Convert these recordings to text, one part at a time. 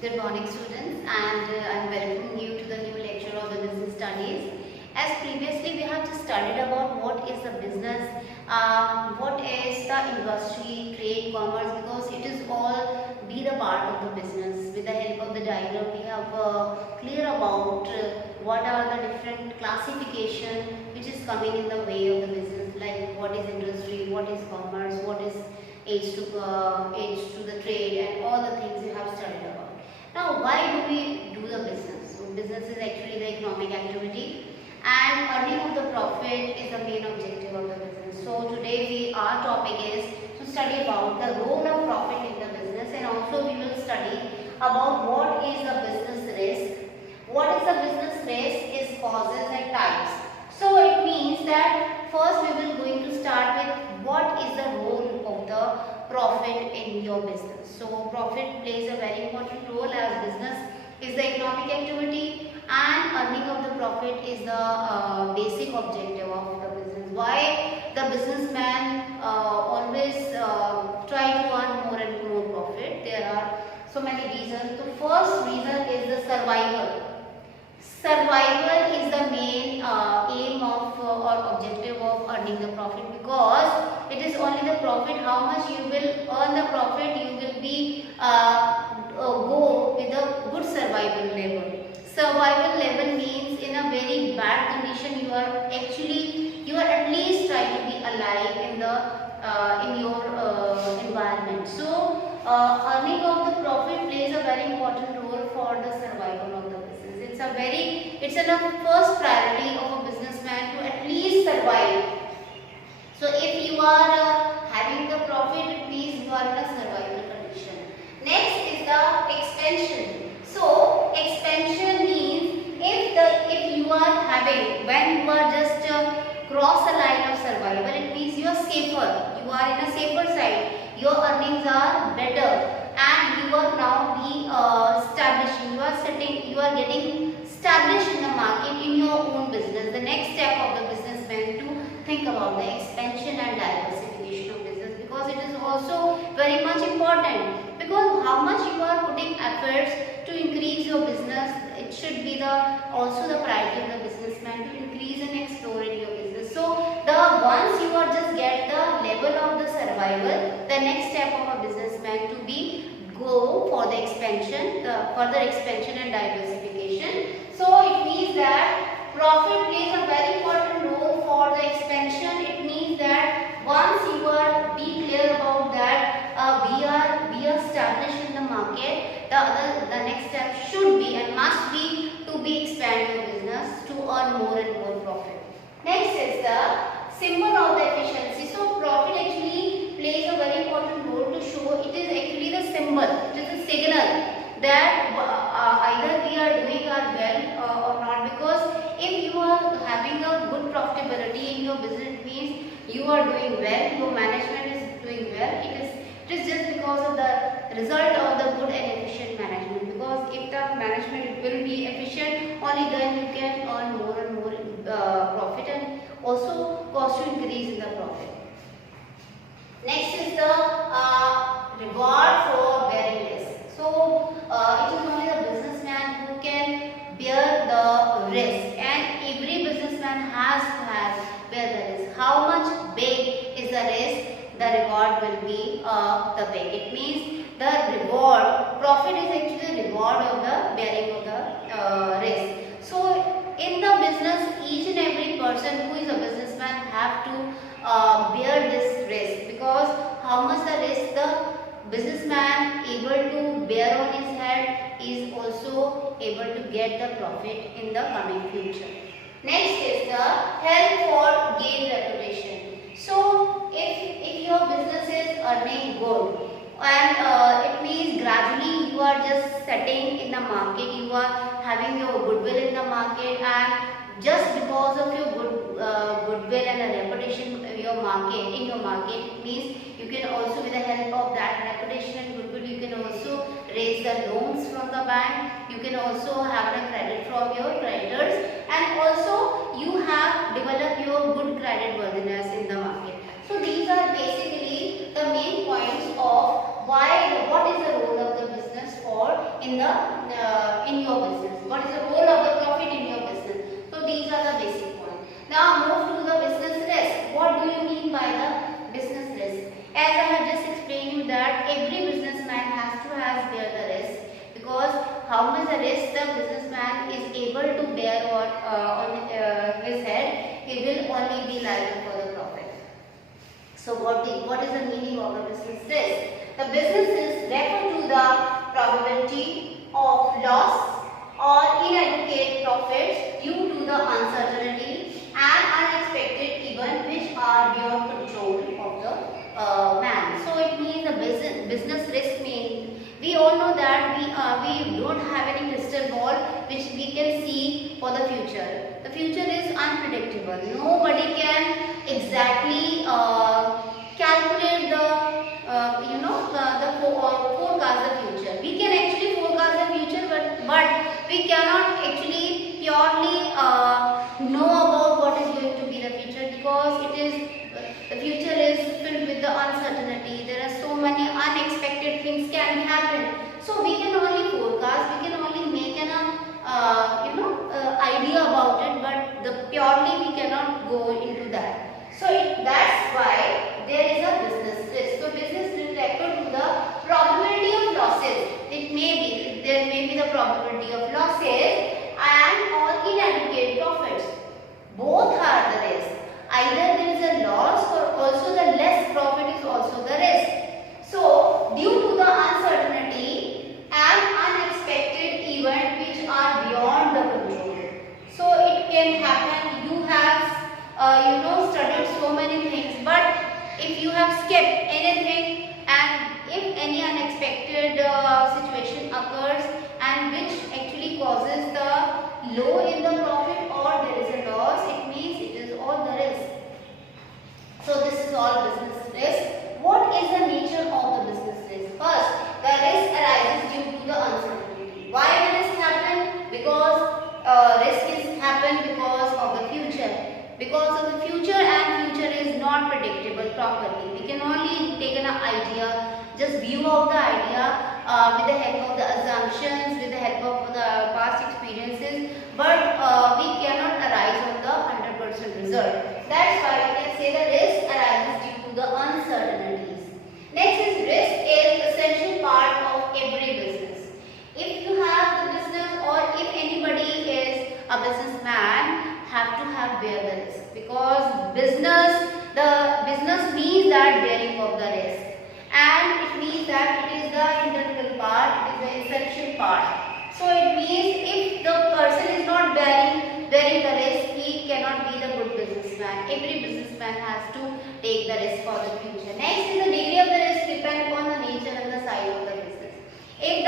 Good morning, students, and I'm welcoming you to the new lecture of the business studies. As previously we have just studied about what is the business, what is the industry, trade, commerce, because it is all be the part of the business. With the help of the diagram, we have clear about what are the different classification which is coming in the way of the business, like what is industry, what is commerce, what is age to the trade, and all the things you have studied about. Now, why do we do the business? So, business is actually the economic activity, and earning of the profit is the main objective of the business. So, today our topic is to study about the role of profit in the business, and also we will study about what is the business risk, what is the business risk, its causes and types. So, it means that first we will going to start with what is the role of the profit in your business. So profit plays a very important role, as business is the economic activity and earning of the profit is the basic objective of the business. Why the businessman always try to earn more and more profit? There are so many reasons. The first reason is the survival. Survival is the main aim of or objective of earning the profit, because it is only the profit, how much you will earn the profit, you will be go with a good survival level. Survival level means in a very bad condition you are at least trying to be alive in your environment. So earning of the profit plays a very important role for the survival of the business. It's a first priority of a businessman to at least survive. So if you are having the profit, it means you are in a survival condition. Next is the expansion. So expansion means if you are having, when you are just cross a line of survival, it means you are safer. You are in a safer side. Your earnings are better, and you are now be establishing. You are getting established in the market in your own business. The next step of the businessman to think about the expansion and diversification of business, because it is also very much important, because how much you are putting efforts to increase your business, it should be also the priority of the businessman to increase and explore in your business. So once you are just get the level of the survival, the next step of a businessman to be go for the expansion, the further expansion and diversification. So it means that profit plays a very important role for the expansion. It means that once you are be clear about that we are established in the market, the next step should be and must be to be expand your business to earn more and more profit. Next is the symbol of the efficiency. So profit actually plays a very important role to show. It is actually the symbol, it is a signal that either we are doing our well or not, because if you are having a good profitability in your business, it means you are doing well, your management is doing well. It is just because of the result of the good and efficient management, because if the management will be efficient, only then you can earn more and more profit, and also cost to increase in the profit. Next is the reward for bearing risk. So it is only the businessman who can bear the risk, and every businessman has to bear the risk. How much big is the risk, the reward will be the big. It means the reward, profit is actually the reward of the bearing of the risk. So in the business, each and every person who is a businessman have to bear this risk, because how much the risk the businessman able to bear on his head is also able to get the profit in the coming future. Next is the help for gain reputation. So if your business is earning good, and it means gradually you are just setting in the market, you are having your goodwill in the market, and just because of your goodwill and a reputation in your market, it means you can also, with the help of that reputation and goodwill, you can also raise the loans from the bank, you can also have a credit from your creditors, and also you have developed your good credit worthiness in the market. So these are basically the main points of what is the role of the business for in in your business? What is the role of the profit in your business? So these are the basic points. Now move to the business risk. What do you mean by the business risk? As I have just explained you that every businessman has to bear the risk, because how much the risk the businessman is able to bear on his head, he will only be liable for the profit. So what is the meaning of the business risk? The business risk refer to the probability of loss or inadequate profits due to the uncertainty and unexpected events which are beyond control of the man. So it means the business risk means we all know that we don't have any crystal ball which we can see for the future. The future is unpredictable. Nobody can exactly calculate the forecast the future. We can actually forecast the future, but we cannot actually purely know about what is going to be the future, because the future is filled with the uncertainty. There are so many unexpected things can happen. So we can only forecast, we can only make an idea about it, but purely we cannot go into that. So that's why there is a business risk. So business risk refer to the probability of losses. There may be the probability of losses and or inadequate profits. Both are the risk. Either there is a loss or also the less profit is also the risk. So due to the uncertainty and unexpected events which are beyond the control. So it can happen. You have studied so many things, but if you have skipped anything and if any unexpected situation occurs and which actually causes the low in the profit or there is a loss, it means it is all the risk. So this is all business risk. What is the nature of the business risk? First, the risk arises due to the uncertainty. Why the risk happen? Because risk is happen because of the future. Because of the future, and future is not predictable properly. We can only take an idea, just view out the idea with the help of the assumptions, with the help of the past experiences, but we cannot arise on the 100% result. That's why we can say the risk arises due to the uncertainties. Next is risk is essential part of every business. If you have the business or if anybody is a businessman, have to bear the risk, because the business means that bearing of the risk, and it means that it is the integral part, it is the essential part. So it means if the person is not bearing the risk, he cannot be the good businessman. Every businessman has to take the risk for the future. Next is the degree of the risk depends upon the nature and the size of the business. If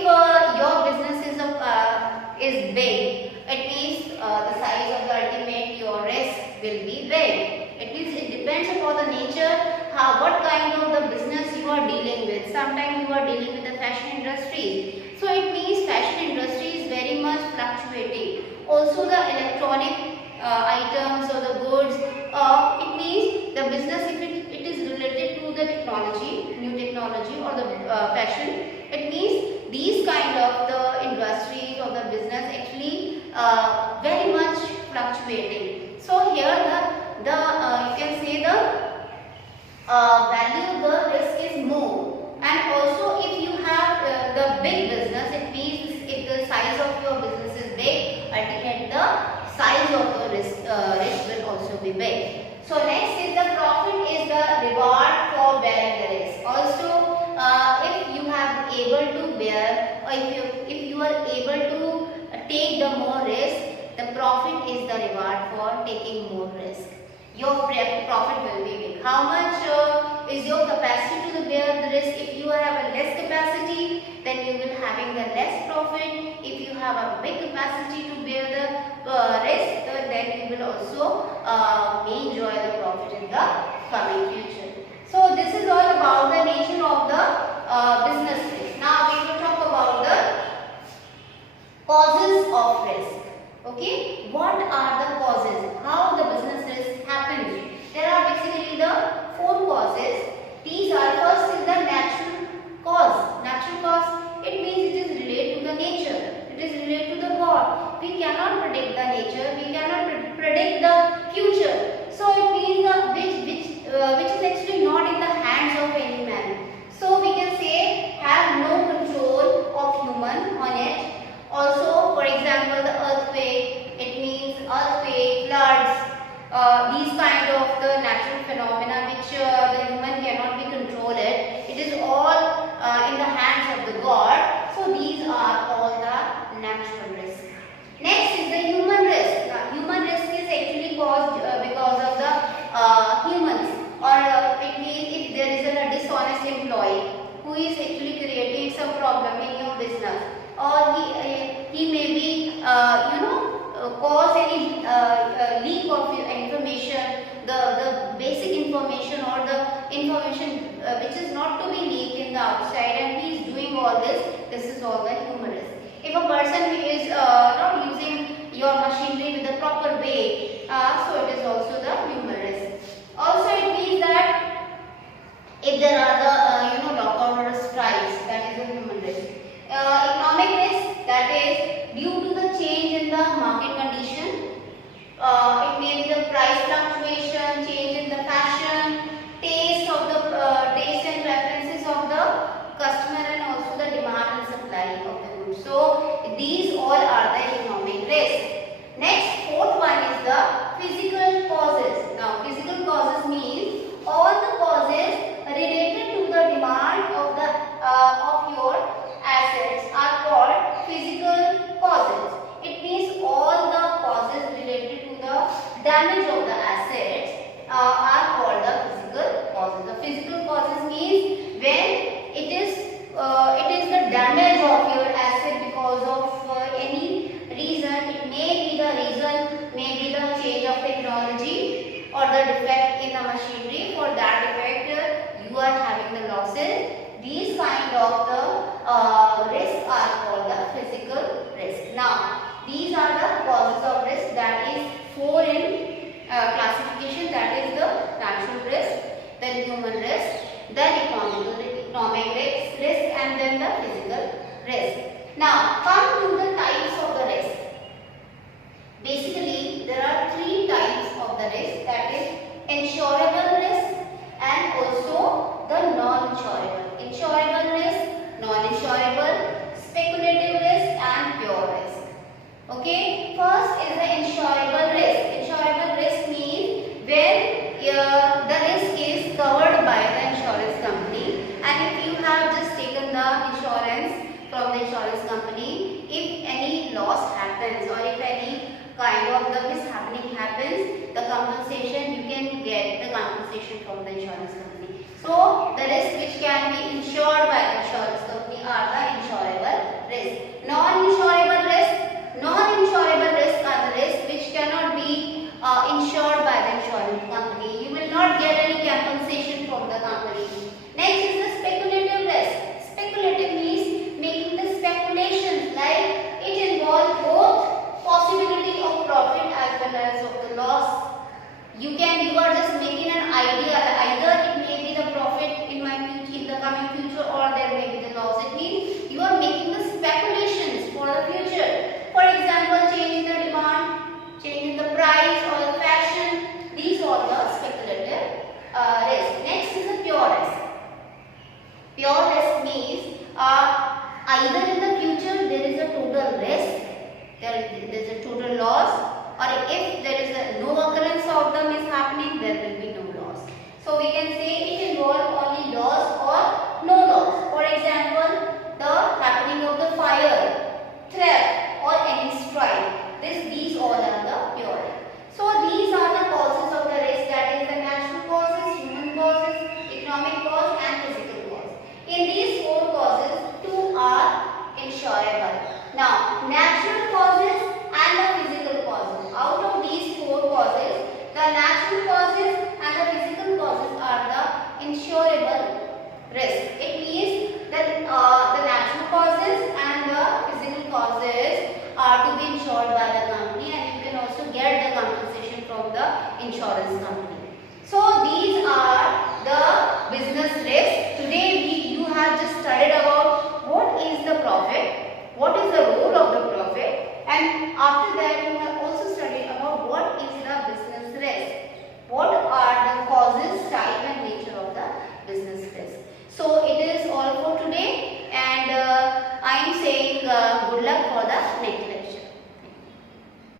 your business is big, it means the size of the ultimate your risk will be big. It means it depends upon the nature, what kind of the business you are dealing with. Sometimes you are dealing with the fashion industry. So it means fashion industry is very much fluctuating. Also the electronic items or the goods, it means the business, if it is related to the technology, new technology or the fashion, it means these kind of the industries or the business actually very much fluctuating. So here you can say the value of the risk is more. And also if you have the big business, it means if the size of your business is big, ultimately the size of the risk will also be big. So next is the profit is the reward for bearing the risk. Also if you have able to bear, or if you are able to take the more risk, the profit is the reward for taking more risk. Your profit will be big. How much is your capacity to bear the risk? If you have a less capacity, then you will having the less profit. If you have a big capacity to bear the risk, then you will also enjoy the profit in the coming future. So this is all about the nature of the business risk. Now we will talk about the causes of risk. Okay, what are the causes? How the business risk happens? There are basically the 4 causes. These are, first is the natural cause. Natural cause, it means it is some problem in your business, or he may be cause any leak of your information, the basic information or the information which is not to be leaked in the outside, and he is doing all this. This is all the human risk. If a person is not using your machinery with the proper way, so it is also the human risk. Also, it means that if there are the lockout or strikes, that is a human risk. Economic risk, that is due to the change in the market condition. It may be the price fluctuation, change in the fashion, taste and preferences of the customer, and also the demand and supply of the goods. So these all are the economic risks. Next, fourth one is the physical causes. Now, physical causes means all the causes related to the demand of your assets are called physical causes. It means all the causes related to the damage of the assets are called the physical causes. The physical causes means when it is the damage of your asset because of any reason. It may be the reason, may be the change of technology or the defect in the machinery. For that defect, you are having the losses. These kind of the risks are called the physical risk. Now, these are the causes of risk, that is 4 in classification, that is the natural risk, then human risk, then economic risk, and then the physical risk. Now, come to the types of the risk. Basically, there are 3 types of the risk, that is insurable risk and also the non-insurable. Insurable risk, non-insurable, speculative risk, and pure risk. Okay, first is the insurable risk. Insurable risk means when the risk is covered by the insurance company, and if you have just taken the insurance from the insurance company, if any loss happens or if any kind of the mishappening happens, the compensation, you can get the compensation from the insurance company. So the risk which can be insured by the insurance company are the insurable risk. Non-insurable risk are the risks which cannot be insured by the insurance company. You will not get any compensation from the company. Next is the speculative risk. Speculative means making the speculations, like it involves both possibility of profit as well as of the loss. You are just making an idea, either it may be the profit in the coming future, or there may be the loss. It means you are making the speculations for the future. For example, change in the demand, change in the price or the fashion. These are the speculative risk. Next is the pure risk. Pure risk means either in the future there is a total risk, there is a total loss, or if there is no occurrence of the mishappening, there will be no loss. So we can say it involves only loss or no loss. For example, the happening of the fire, theft, or any strike. These all are the pure risk. So these are the causes of the risk, that is the natural causes, human causes, economic cause, and physical cause. In these 4 causes, 2 are insurable. Now, natural causes and the physical causes. Out of these 4 causes, the natural causes and the physical causes are the insurable risk. It means that the natural causes and the physical causes are to be insured by the company, and you can also get the compensation from the insurance company. So these are the business risks. Today you have just studied about what is the profit, what is the role of the profit, and after that you have also studied about what is the business risk, what are the causes, type and nature of the business risk. So it is all for today, and I am saying good luck for the next lesson.